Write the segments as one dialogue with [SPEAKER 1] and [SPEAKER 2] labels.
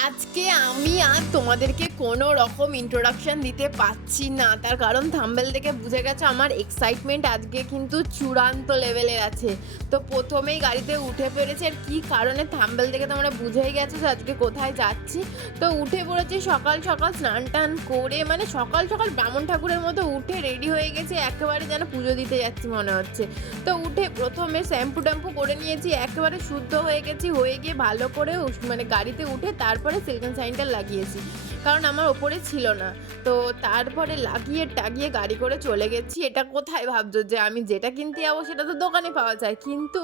[SPEAKER 1] আজকে আমি আর তোমাদেরকে কোনো রকম ইন্ট্রোডাকশন দিতে পাচ্ছি না। তার কারণ থাম্বেল থেকে বুঝে গেছে, আমার এক্সাইটমেন্ট আজকে কিন্তু চূড়ান্ত লেভেলে আছে। তো প্রথমেই গাড়িতে উঠে পড়েছে, আর কী কারণে থাম্বেল থেকে তোমরা বুঝেই গেছো যে আজকে কোথায় যাচ্ছি। তো উঠে পড়েছি, সকাল সকাল স্নান টান করে মানে সকাল সকাল ব্রাহ্মণ ঠাকুরের মতো উঠে রেডি হয়ে গেছে, একেবারে যেন পুজো দিতে যাচ্ছি মনে হচ্ছে। তো উঠে প্রথমে শ্যাম্পু ট্যাম্পু করে নিয়েছি, একেবারে শুদ্ধ হয়ে গেছি, হয়ে গিয়ে ভালো করে মানে গাড়িতে উঠে তারপরে সিল্কেন সাইনটা লাগিয়েছি। কারণ আমার ওপরে ছিল না। তো তারপরে লাগিয়ে টাগিয়ে গাড়ি করে চলে গেছি। এটা কোথায় ভাবছ যে আমি যেটা কিনতে যাব সেটা তো দোকানে পাওয়া যায়। কিন্তু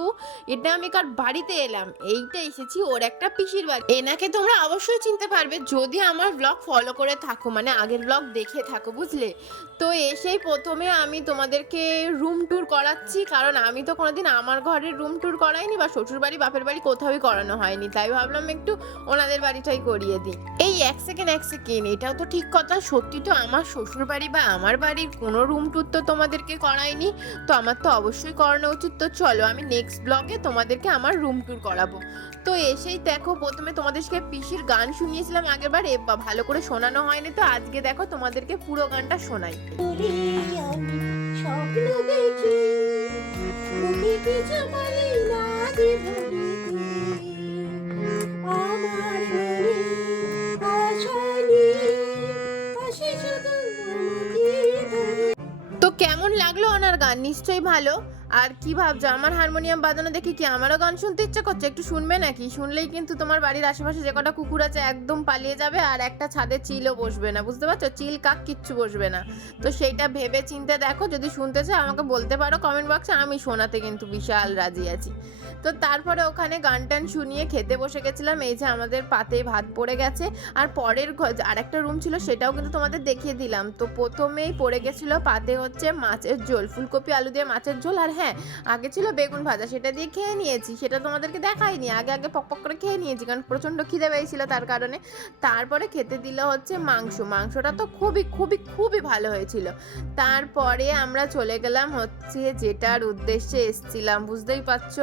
[SPEAKER 1] এটা আমি কার বাড়িতে এলাম? এইটা এসেছি ওর একটা পিসির বাড়ি। এনাকে তোমরা অবশ্যই চিনতে পারবে যদি আমার ব্লগ ফলো করে থাকো। মানে আগের ব্লগ দেখে থাকো, বুঝলে? তো এসেই প্রথমে আমি তোমাদেরকে রুম ট্যুর করাচ্ছি। কারণ আমি তো কোনোদিন আমার ঘরের রুম ট্যুর করাইনি বা শ্বশুর বাড়ি বাপের বাড়ি কোথাওই করানো হয়নি। তাই ভাবলাম একটু ওনাদের বাড়িটাই করিয়ে দিই। এই এক সেকেন্ড এক সেকেন্ড এটাও তো ঠিক কথা। সত্যি তো আমার শ্বশুর বাড়ি বা আমার বাড়ির কোনো রুম ট্যুর তো তোমাদেরকে করাইনি। তো আমার তো অবশ্যই করানো উচিত। তো চলো, আমি নেক্সট ব্লগে তোমাদেরকে আমার রুম ট্যুর করাবো। তো এসেই দেখো, প্রথমে তোমাদেরকে পিসির গান শুনিয়েছিলাম আগেরবার। এ বা, ভালো করে শোনানো হয়নি তো। আজকে দেখো, তোমাদেরকে পুরো গানটা শোনাই।
[SPEAKER 2] স্বপ্ন দেখি।
[SPEAKER 1] গান নিশ্চয়ই ভালো। আর কি ভাবছ? আমার হারমোনিয়াম বাজানো দেখে কি আমারও গান শুনতে ইচ্ছে করছে? একটু শুনবে নাকি? শুনলেই কিন্তু তোমার বাড়ির আশেপাশে যে কটা কুকুর আছে একদম পালিয়ে যাবে আর একটা ছাদে চিলও বসবে না। বুঝতে পারছ? চিল কাক কিচ্ছু বসবে না। তো সেইটা ভেবে চিন্তে দেখো, যদি শুনতে চাও আমাকে বলতে পারো কমেন্ট বক্সে আমি শোনাতে কিন্তু বিশাল রাজি আছি। তো তারপরে ওখানে গান টান শুনিয়ে খেতে বসে গেছিলাম। এই যে আমাদের পাতে ভাত পড়ে গেছে। আর পরের ঘ- আরেকটা রুম ছিল সেটাও কিন্তু তোমাদের দেখিয়ে দিলাম। তো প্রথমেই পড়ে গেছিল পাতে হচ্ছে মাছের ঝোল, ফুলকপি, আলু দিয়ে মাছের ঝোল। আর হ্যাঁ আগে ছিল বেগুন ভাজা, সেটা দিয়ে খেয়ে নিয়েছি, সেটা তোমাদেরকে দেখাইনি, আগে আগে পক করে খেয়ে নিয়েছি, কারণ প্রচণ্ড খিদে পেয়েছিল তার কারণে। তারপরে খেতে দিল হচ্ছে মাংস, মাংসটা তো খুবই খুবই খুবই ভালো হয়েছিল। তারপরে আমরা চলে গেলাম হচ্ছে যেটার উদ্দেশ্যে এসছিলাম, বুঝতেই পারছ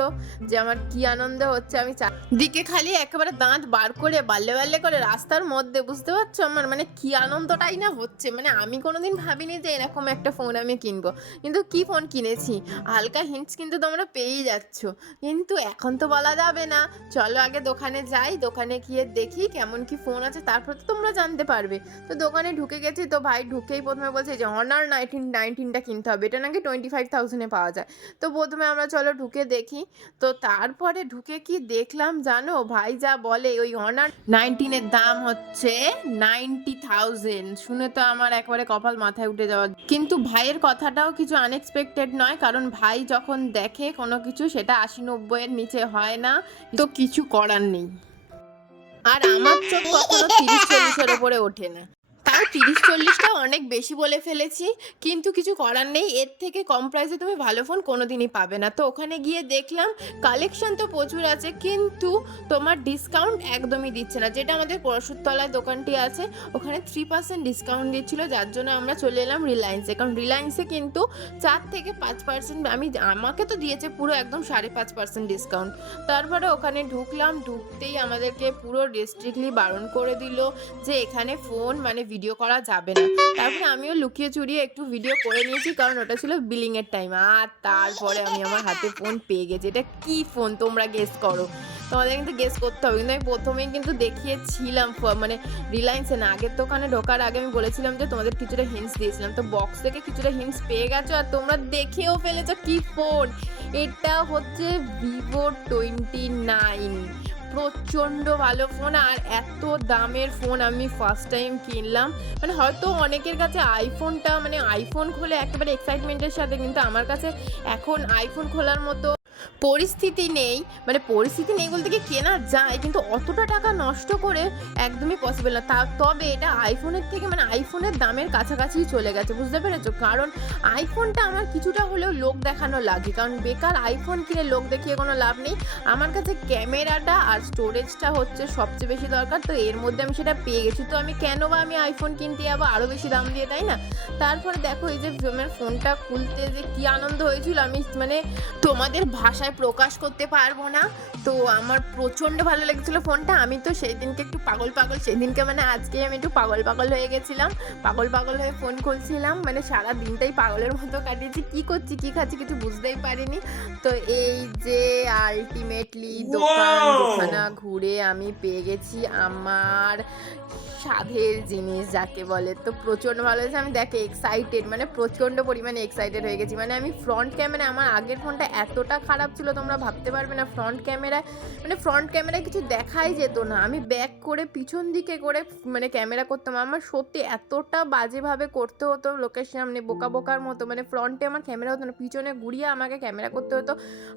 [SPEAKER 1] যে আমার কি আনন্দ হচ্ছে, আমি দিকে খালি একেবারে দাঁত বার করে, বাল্লে বাল্লে করে রাস্তার মধ্যে, বুঝতে পারছ আমার? মানে কি আনন্দটাই না হচ্ছে মানে আমি কোনোদিন ভাবিনি যে এরকম একটা ফোন আমি কিনবো। কিন্তু কি ফোন কিনেছি? হালকা হিন্টস কিন্তু তোমরা পেয়েই যাচ্ছ। কিন্তু এখন তো বলা যাবে না। চলো আগে দোকানে যাই, দোকানে গিয়ে দেখি কেমন কি ফোন আছে, তারপর তো তোমরা জানতে পারবে। তো দোকানে ঢুকে গেছি তো ভাই ঢুকেই প্রথমে বলছে যে অনার নাইনটিন নাইনটিনটা কিনতে হবে। এটা নাকি টোয়েন্টি ফাইভ থাউজেন্ডে পাওয়া যায়। তো প্রথমে আমরা চলো ঢুকে দেখি। তো তারপরে ঢুকে কি দেখলাম জানো? ভাই যা বলে, ওই অনার নাইনটিনের দাম হচ্ছে নাইনটি থাউজেন্ড শুনে তো আমার একবারে কপাল মাথায় উঠে যাওয়া। কিন্তু ভাইয়ের কথাটাও কিছু আনএক্সপেক্টেড নয়, কারণ ভাই যখন দেখে কোনো কিছু, সেটা আশি নব্বইয়ের নিচে হয় না। তো কিছু করার নেই। আর আমার চোখ কখনো তিরিশ চল্লিশের ওপরে ওঠে না। তাও তিরিশ চল্লিশটা অনেক বেশি বলে ফেলেছি, কিন্তু কিছু করার নেই। এর থেকে কম প্রাইসে তুমি ভালো ফোন কোনোদিনই পাবে না। তো ওখানে গিয়ে দেখলাম কালেকশন তো প্রচুর আছে, কিন্তু তোমার ডিসকাউন্ট একদমই দিচ্ছে না। যেটা আমাদের পরশুরতলায় দোকানটি আছে, ওখানে থ্রি পার্সেন্ট ডিসকাউন্ট দিচ্ছিল। যার জন্য আমরা চলে এলাম রিলায়েন্সে কারণ রিলায়েন্সে কিন্তু চার থেকে পাঁচ পার্সেন্ট আমি, আমাকে তো দিয়েছে পুরো একদম সাড়ে পাঁচ পার্সেন্ট ডিসকাউন্ট তারপরে ওখানে ঢুকলাম, ঢুকতেই আমাদেরকে পুরো রেস্ট্রিক্টলি বারণ করে দিল যে, এখানে ফোন মানে ভিডিও করা যাবে না। তারপরে আমিও লুকিয়ে চুরিয়ে একটু ভিডিও করে নিয়েছি, কারণ ওটা ছিল বিলিং এর টাইম আর তারপরে আমি আমার হাতে ফোন পেয়ে গেছি। এটা কি ফোন তোমরা গেস করো। তোমাদের কিন্তু গেস করতে হবে। কিন্তু আমি প্রথমেই কিন্তু দেখিয়েছিলাম মানে রিলায়েন্সে না। আগের দোকানে ঢোকার আগে আমি বলেছিলাম যে, তোমাদের কিছুটা হিন্টস দিয়েছিলাম। তো বক্স থেকে কিছুটা হিন্টস পেয়ে গেছো আর তোমরা দেখেও ফেলেছো কি ফোন এটা হচ্ছে ভিভো টোয়েন্টি নাইন প্রচণ্ড ভালো ফোন আর এত দামের ফোন আমি ফার্স্ট টাইম কিনলাম। মানে হয়তো অনেকের কাছে আইফোনটা মানে আইফোন খোলে একেবারে এক্সাইটমেন্টের সাথে, কিন্তু আমার কাছে এখন আইফোন খোলার মতো পরিস্থিতি নেই মানে পরিস্থিতি নেই বলতে কি কেনা যায়, কিন্তু অতটা টাকা নষ্ট করে একদমই পসিবল না। তা, তবে এটা আইফোনের থেকে মানে আইফোনের দামের কাছাকাছি চলে গেছে, বুঝতে পেরেছ? কারণ আইফোনটা আমার কিছুটা হলেও লোক দেখানো লাগে, কারণ বেকার আইফোন কিনে লোক দেখিয়ে কোনো লাভ নেই। আমার কাছে ক্যামেরাটা আর স্টোরেজটা হচ্ছে সবচেয়ে বেশি দরকার, তো এর মধ্যে আমি সেটা পেয়ে গেছি। তো আমি কেন বা আমি আইফোন কিনতে যাব? আরও বেশি দাম দিয়ে, তাই না? তারপরে দেখো, এই যে আমার ফোনটা খুলতে যে কি আনন্দ হয়েছিল, আমি মানে তোমাদের ভাষায় প্রকাশ করতে পারব না। তো আমার প্রচণ্ড ভালো লেগেছিলো ফোনটা। আমি তো সেই দিনকে একটু পাগল পাগল সেই দিনকে মানে আজকে আমি একটু পাগল পাগল হয়ে গেছিলাম। পাগল পাগল হয়ে ফোন খুলছিলাম। মানে সারা দিনটাই পাগলের মতো কাটিয়েছি। কি করছি কি খাচ্ছি কিছু বুঝতেই পারিনি। তো এই যে আলটিমেটলি দোকান দোকানা ঘুরে আমি পেয়ে গেছি আমার স্বাদের জিনিস যাকে বলে। তো প্রচণ্ড ভালো হয়েছে আমি দেখে এক্সাইটেড মানে প্রচণ্ড পরিমাণে এক্সাইটেড হয়ে গেছি। মানে আমি ফ্রন্ট ক্যামেরা আমার আগের ফোনটা এতটা খারাপ ছিল, তোমরা ভাবতে পারবে না ফ্রন্ট ক্যামেরায় মানে ফ্রন্ট ক্যামেরায় কিছু দেখাই যেত না। আমি ব্যাক করে পিছন দিকে করে মানে ক্যামেরা করতাম। আমার সত্যি এতটা বাজেভাবে করতে হতো, লোকের সামনে বোকা বোকার মতো মানে ফ্রন্টে আমার ক্যামেরা হতো না, পিছনে ঘুরিয়ে আমাকে ক্যামেরা করতে হতো।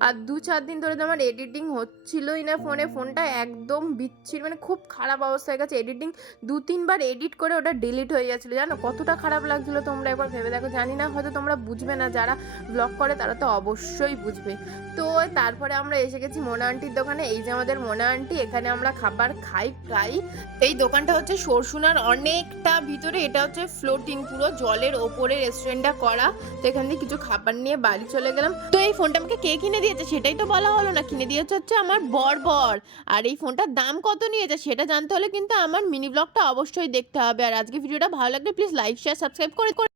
[SPEAKER 1] আর দু চার দিন ধরে তো আমার এডিটিং হচ্ছিলই না ফোনে ফোনটা একদম বিচ্ছির মানে খুব খারাপ অবস্থা হয়ে গেছে। এডিটিং দু তিনবার এডিট করে ওটা ডিলিট হয়ে গেছিল জানো? কতটা খারাপ লাগছিল তোমরা একবার ভেবে দেখো। জানি না, হয়তো তোমরা বুঝবে না, যারা ব্লগ করে তারা তো অবশ্যই বুঝবে। তো তারপরে আমরা এসে গেছি মোনা আন্টির দোকানে। এই যে আমাদের মোনা আন্টি, এখানে আমরা খাবার খাই প্রায়। এই দোকানটা হচ্ছে সরসুনার অনেকটা ভিতরে। এটা হচ্ছে ফ্লোটিং পুরো জলের ওপরে রেস্টুরেন্টটা করা। তো এখান থেকে কিছু খাবার নিয়ে বাড়ি চলে গেলাম। তো এই ফোনটা আমাকে কে কিনে দিয়েছে সেটাই তো বলা হলো না। কিনে দিয়েছে হচ্ছে আমার বর বর আর এই ফোনটার দাম কত নিয়েছে সেটা জানতে হলে কিন্তু আমার মিনি ব্লগটা অবশ্যই দেখতে হবে। আর আজকে ভিডিওটা ভালো লাগলে প্লিজ লাইক শেয়ার সাবস্ক্রাইব করে করে